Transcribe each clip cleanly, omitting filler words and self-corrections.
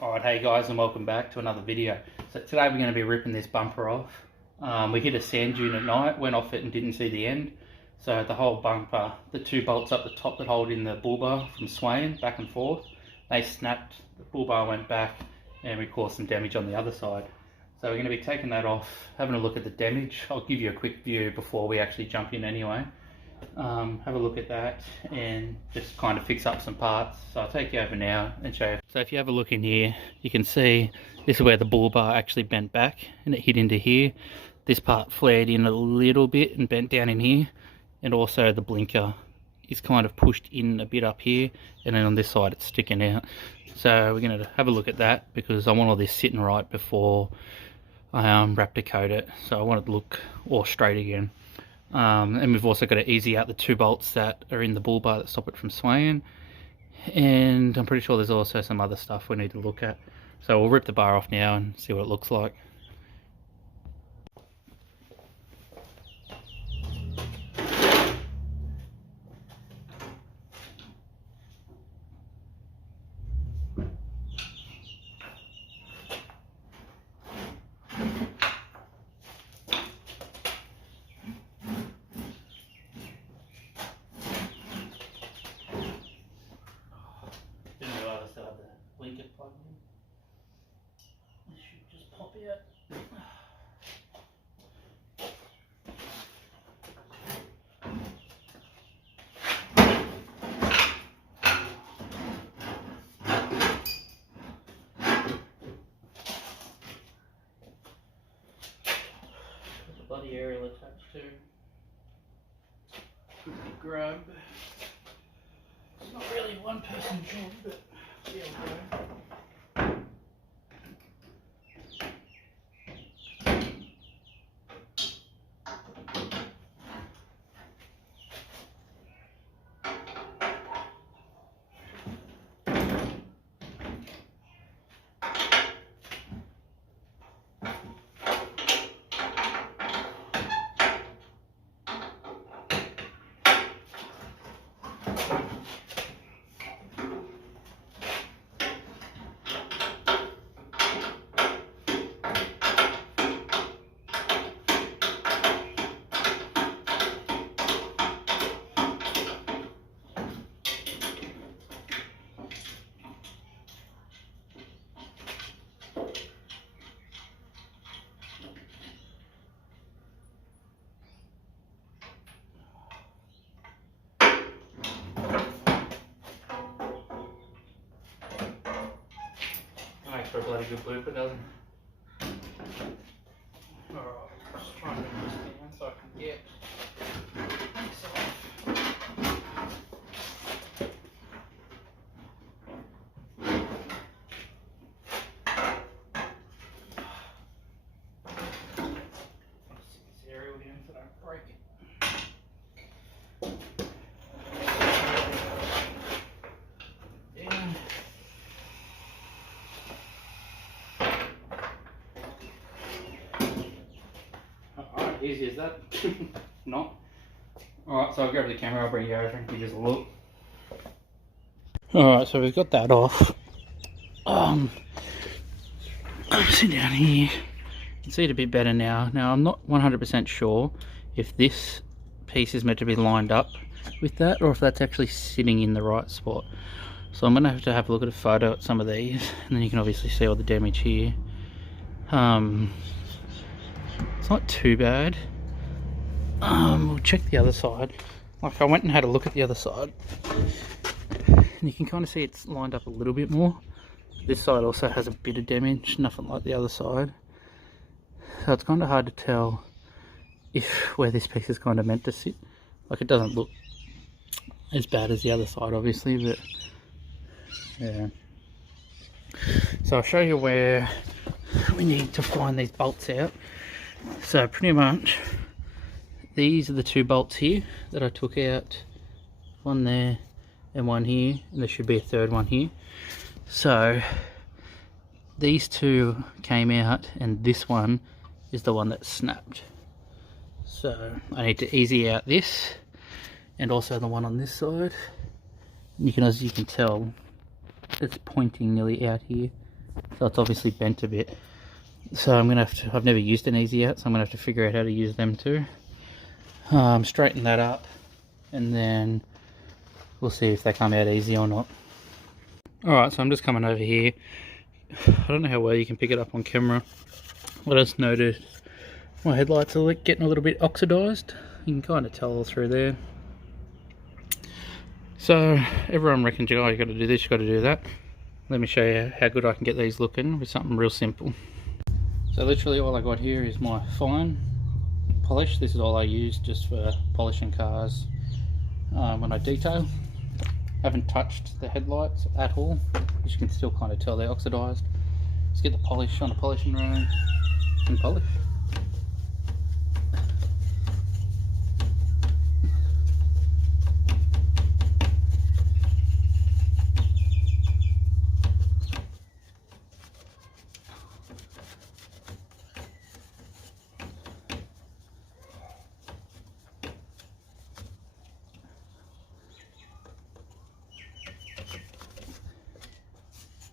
Alright, hey guys, and welcome back to another video. So today we're going to be ripping this bumper off. We hit a sand dune at night, went off it and didn't see the end. So the whole bumper, the two bolts up the top that hold in the bull bar from swaying back and forth, they snapped, the bull bar went back, and we caused some damage on the other side. So we're going to be taking that off, having a look at the damage. I'll give you a quick view before we actually jump in anyway. Have a look at that and just kind of fix up some parts. So I'll take you over now and show you. So if you have a look in here, you can see this is where the bull bar actually bent back and it hit into here. This part flared in a little bit and bent down in here, and also the blinker is kind of pushed in a bit up here, and then on this side it's sticking out. So we're going to have a look at that because I want all this sitting right before I Raptor coat it, so I want it to look all straight again. And we've also got to easy out the two bolts that are in the bull bar that stop it from swaying, and I'm pretty sure there's also some other stuff we need to look at. So we'll rip the bar off now and see what it looks like. Blinker plug in. This should just pop out. Got the bloody aerial attached to. Quickly grab. It's not really one person job, but yeah, okay. Makes for a bloody good blooper, doesn't it? Alright, just try and bring this down so I can get this off. I'll stick this aerial down so I don't break it. Easy as that. Not. Alright, so I'll grab the camera, I'll bring you over and give you a look. Alright, so we've got that off. Sit down here. You can see it a bit better now. Now I'm not 100% sure if this piece is meant to be lined up with that or if that's actually sitting in the right spot. So I'm going to have a look at a photo at some of these, and then you can obviously see all the damage here. It's not too bad. We'll check the other side. Like, I went and had a look at the other side, and you can kind of see it's lined up a little bit more. This side also has a bit of damage, nothing like the other side. So it's kind of hard to tell where this piece is kind of meant to sit. Like, it doesn't look as bad as the other side, obviously, but yeah. So I'll show you where we need to find these bolts out. So pretty much these are the two bolts here that I took out, one there and one here, and there should be a third one here. So these two came out and this one is the one that snapped. So I need to easy out this and also the one on this side. You can, as you can tell, it's pointing nearly out here so it's obviously bent a bit. So I'm gonna have to, I've never used an easy out, so I'm gonna have to figure out how to use them too. Straighten that up, and then we'll see if they come out easy or not. Alright, so I'm just coming over here. I don't know how well you can pick it up on camera. I just noticed my headlights are getting a little bit oxidized. You can kind of tell all through there. So everyone reckons, oh, you got to do this, you got to do that. Let me show you how good I can get these looking with something real simple. So literally all I got here is my fine polish. This is all I use just for polishing cars when I detail. Haven't touched the headlights at all, as you can still kind of tell they're oxidized. Just get the polish on a polishing rag and polish.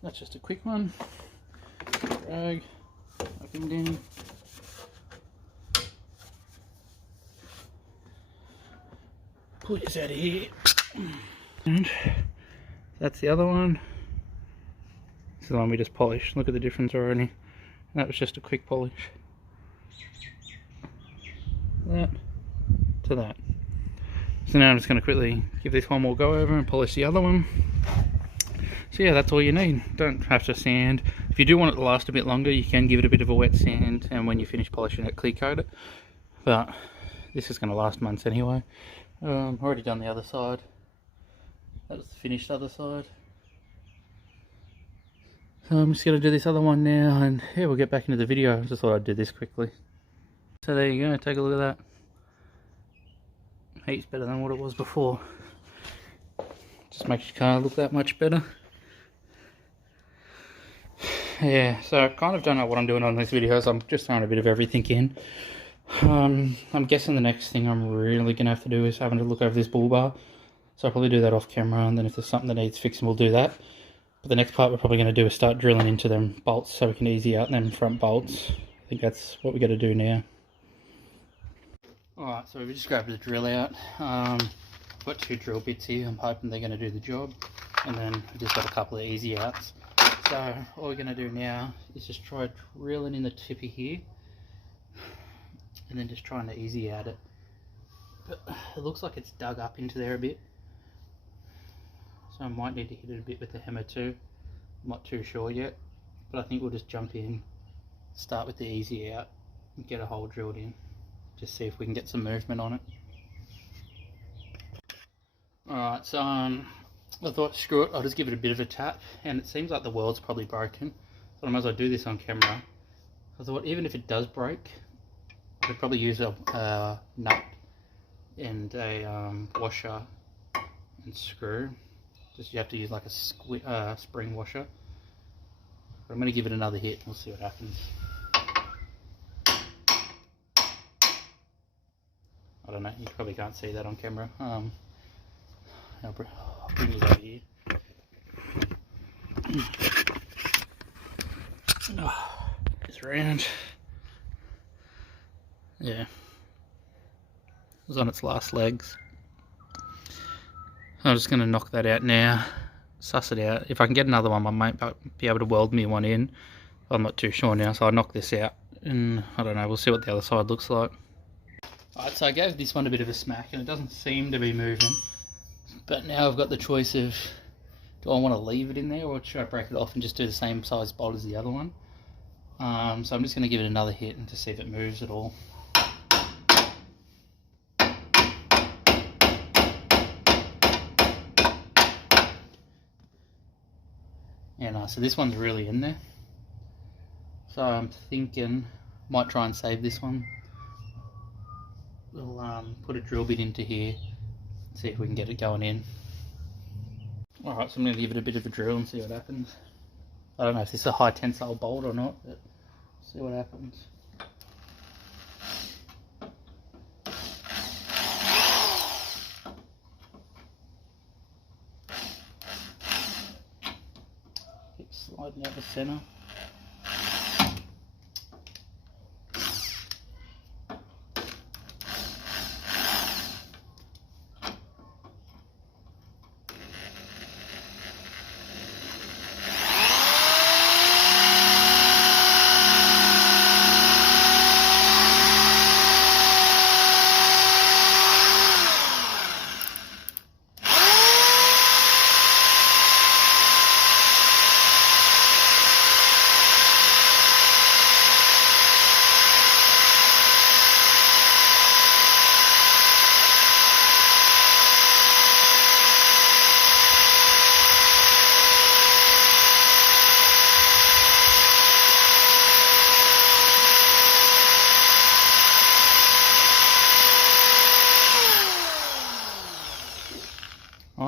That's just a quick one. Rag, knock him down. Pull this out of here. And that's the other one. This is the one we just polished. Look at the difference already. And that was just a quick polish. That to that. So now I'm just going to quickly give this one more go over and polish the other one. So yeah, that's all you need. Don't have to sand. If you do want it to last a bit longer, you can give it a bit of a wet sand, and when you finish polishing it, clear coat it. But this is going to last months anyway. Already done the other side. That was the finished other side. So I'm just going to do this other one now, and yeah, we'll get back into the video. I just thought I'd do this quickly. So there you go, take a look at that. Heaps better than what it was before. Just makes your car look that much better. Yeah, so I kind of don't know what I'm doing on these videos. I'm just throwing a bit of everything in. I'm guessing the next thing I'm really going to have to do is having to look over this bull bar. So I'll probably do that off camera, and then if there's something that needs fixing, we'll do that. But the next part we're probably going to do is start drilling into them bolts so we can easy out them front bolts. I think that's what we got to do now. Alright, so we just grabbed the drill out. I've got 2 drill bits here. I'm hoping they're going to do the job. And then I've just got a couple of easy outs. So all we're going to do now is just try drilling in the tippy here, and then just trying to easy out it. But it looks like it's dug up into there a bit, so I might need to hit it a bit with the hammer too. I'm not too sure yet, but I think we'll just jump in, start with the easy out, and get a hole drilled in. Just see if we can get some movement on it. Alright, so I thought, screw it, I'll just give it a bit of a tap, and it seems like the weld's probably broken, so I might as well do this on camera. I thought even if it does break, I could probably use a nut and a washer and screw. Just you have to use like a spring washer. But I'm going to give it another hit and we'll see what happens. I don't know, you probably can't see that on camera. I'll bring it over here. It's round. Yeah. It was on its last legs. I'm just going to knock that out now. Suss it out. If I can get another one, I might be able to weld me one in. I'm not too sure now, so I'll knock this out. And I don't know, we'll see what the other side looks like. Alright, so I gave this one a bit of a smack and it doesn't seem to be moving. But now I've got the choice of, do I want to leave it in there or should I break it off and just do the same size bolt as the other one? So I'm just going to give it another hit and to see if it moves at all. And so this one's really in there. So I'm thinking, might try and save this one. We'll put a drill bit into here, see if we can get it going in. Alright, so I'm going to give it a bit of a drill and see what happens. I don't know if this is a high tensile bolt or not, but see what happens. Keep sliding out the center.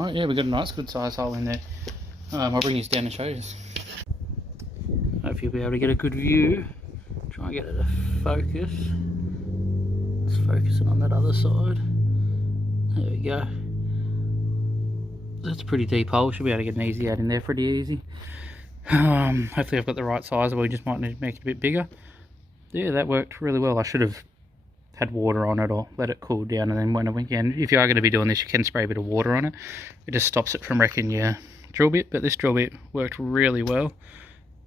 Alright, yeah, we got a nice good size hole in there. I'll bring these down and show you. Hope you'll be able to get a good view. Try and get it to focus. Let's focus it on that other side. There we go. That's a pretty deep hole. Should be able to get an easy out in there pretty easy. Hopefully I've got the right size, or we just might need to make it a bit bigger. Yeah, that worked really well. I should have had water on it or let it cool down, and then when again, if you are going to be doing this, you can spray a bit of water on it. It just stops it from wrecking your drill bit, but this drill bit worked really well.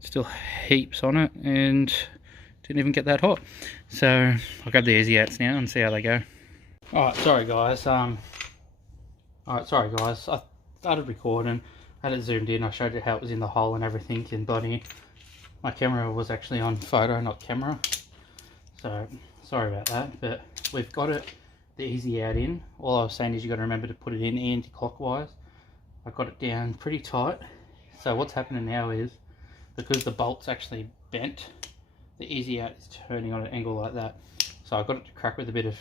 Still heaps on it and didn't even get that hot. So I'll grab the easy outs now and see how they go. Alright, sorry guys. I started recording, I had it zoomed in, I showed you how it was in the hole and everything, and bloody my camera was actually on photo, not camera. So sorry about that, but we've got it, the easy out in. All I was saying is you got to remember to put it in anti-clockwise. I got it down pretty tight. So what's happening now is, because the bolt's actually bent, the easy out is turning on an angle like that. So I got it to crack with a bit of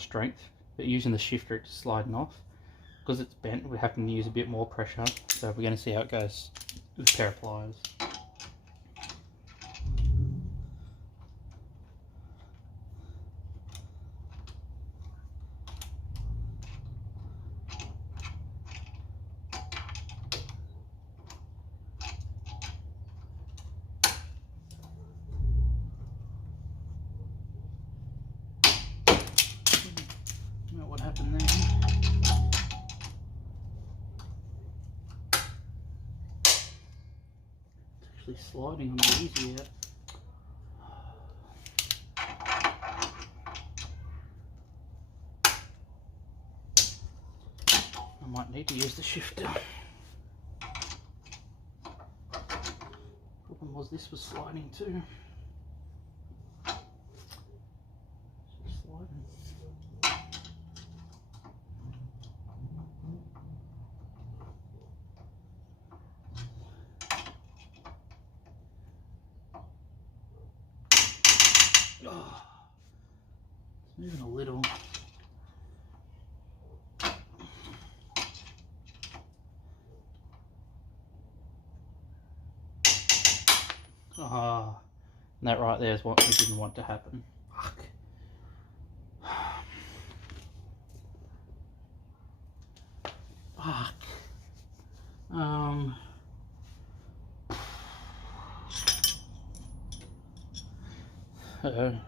strength, but using the shifter it's sliding off. Because it's bent, we're having to use a bit more pressure. So we're going to see how it goes with a pair of pliers. What happened there? It's actually sliding on the easy out. I might need to use the shifter. Problem was this was sliding too. Sliding. Oh, it's moving a little. Ah, and that right there is what we didn't want to happen. Fuck. Fuck.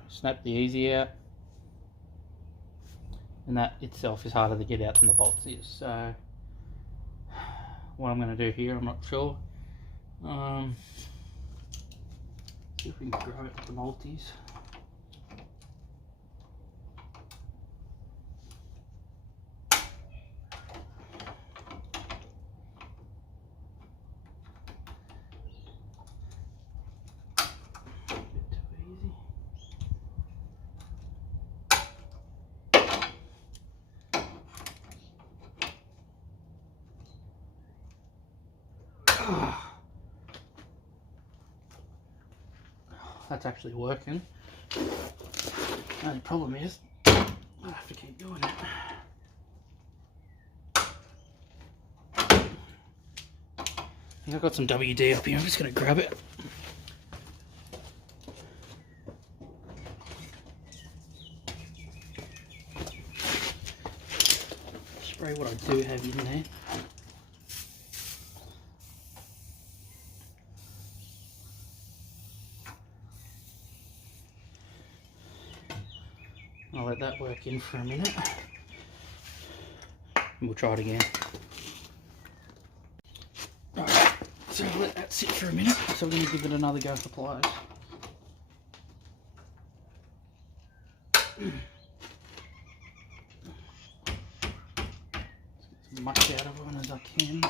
Snap the easy out, and that itself is harder to get out than the bolts is. So what I'm going to do here, I'm not sure. See if we can grow it with the multis. That's actually working. The only problem is I have to keep doing it. I think I've got some WD up here. I'm just going to grab it. Spray what I do have in there. I'll let that work in for a minute and we'll try it again. Alright, so I'll let that sit for a minute. So we're going to give it another go for pliers. Let's get as much out of one as I can.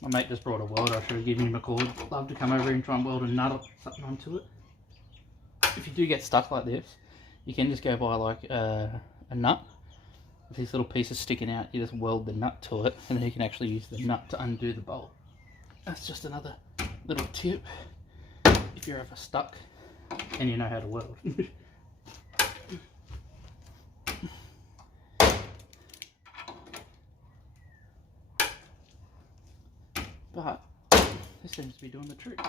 My mate just brought a welder. I should have given him a call. I'd love to come over and try and weld a nut or something onto it. If you do get stuck like this, you can just go buy like a nut with these little pieces sticking out. You just weld the nut to it, and then you can actually use the nut to undo the bolt. That's just another little tip if you're ever stuck. and you know how to weld. But this seems to be doing the trick.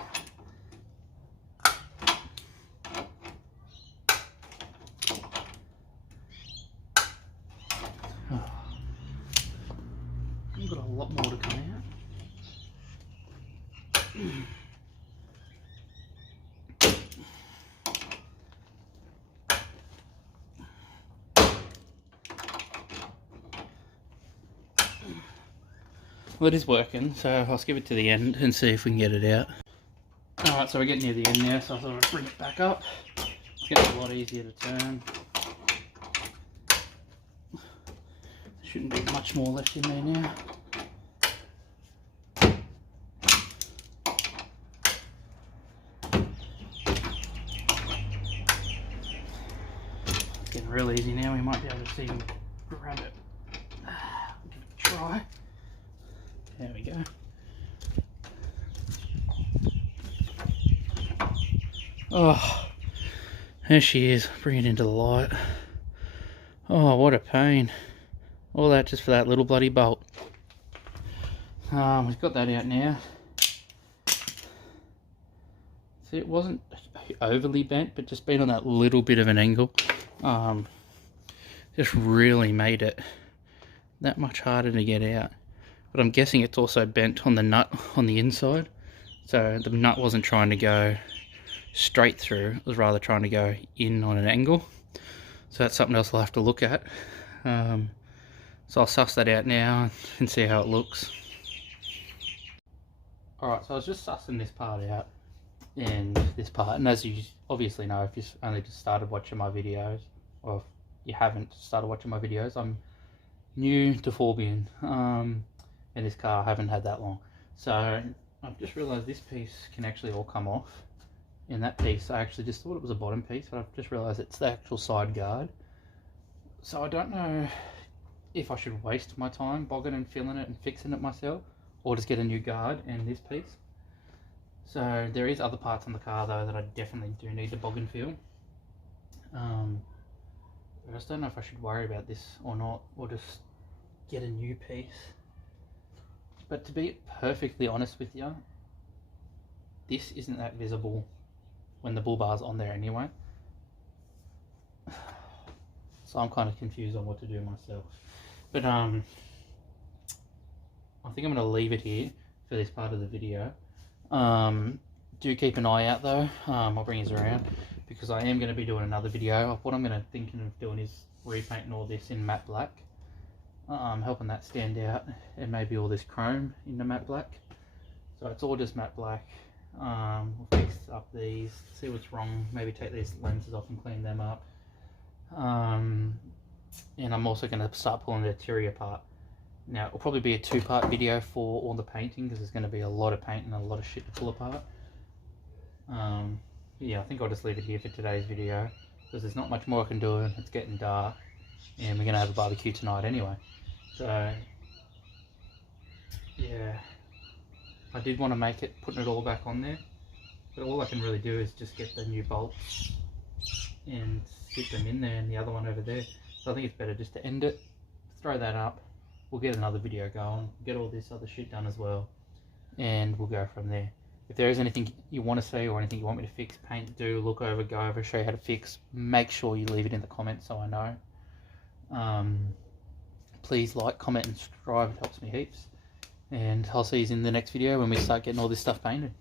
I've got a lot more to come out. Well, it is working, so I'll skip it to the end and see if we can get it out. Alright, so we're getting near the end now, so I thought I'd bring it back up. It's getting a lot easier to turn. There shouldn't be much more left in there now. It's getting real easy now, we might be able to see and grab it. Give it a try. There we go. Oh, there she is. Bring it into the light. Oh, what a pain. All that just for that little bloody bolt. We've got that out now. See, it wasn't overly bent, but just been on that little bit of an angle. Just really made it that much harder to get out. But I'm guessing it's also bent on the nut on the inside. So the nut wasn't trying to go straight through, it was rather trying to go in on an angle. So that's something else I'll have to look at. So I'll suss that out now and see how it looks. Alright, so I was just sussing this part out and this part, and as you obviously know if you've only just started watching my videos, or if you haven't started watching my videos, I'm new to Forbian. In this car I haven't had that long, so I've just realised this piece can actually all come off. In that piece I actually just thought it was a bottom piece, but I've just realised it's the actual side guard. So I don't know if I should waste my time bogging and filling it and fixing it myself, or just get a new guard and this piece. So there is other parts on the car though that I definitely do need to bog and fill. I just don't know if I should worry about this or not, or just get a new piece. But to be perfectly honest with you, this isn't that visible when the bull bar's on there anyway. So I'm kind of confused on what to do myself. But I think I'm going to leave it here for this part of the video. Do keep an eye out though. I'll bring you around because I am going to be doing another video. What I'm thinking of doing is repainting all this in matte black. Helping that stand out, and maybe all this chrome in the matte black. So it's all just matte black. We'll fix up these, see what's wrong, maybe take these lenses off and clean them up. And I'm also going to start pulling the interior apart. Now it'll probably be a two-part video for all the painting because there's going to be a lot of paint and a lot of shit to pull apart. Yeah, I think I'll just leave it here for today's video because there's not much more I can do. It's getting dark and we're going to have a barbecue tonight anyway. So yeah, I did want to make it, putting it all back on there, but all I can really do is just get the new bolts and stick them in there and the other one over there. So I think it's better just to end it, throw that up, we'll get another video going, get all this other shit done as well, and we'll go from there. If there is anything you want to see or anything you want me to fix, paint, do, look over, go over, show you how to fix, make sure you leave it in the comments so I know. Please like, comment and subscribe, it helps me heaps. And I'll see you in the next video when we start getting all this stuff painted.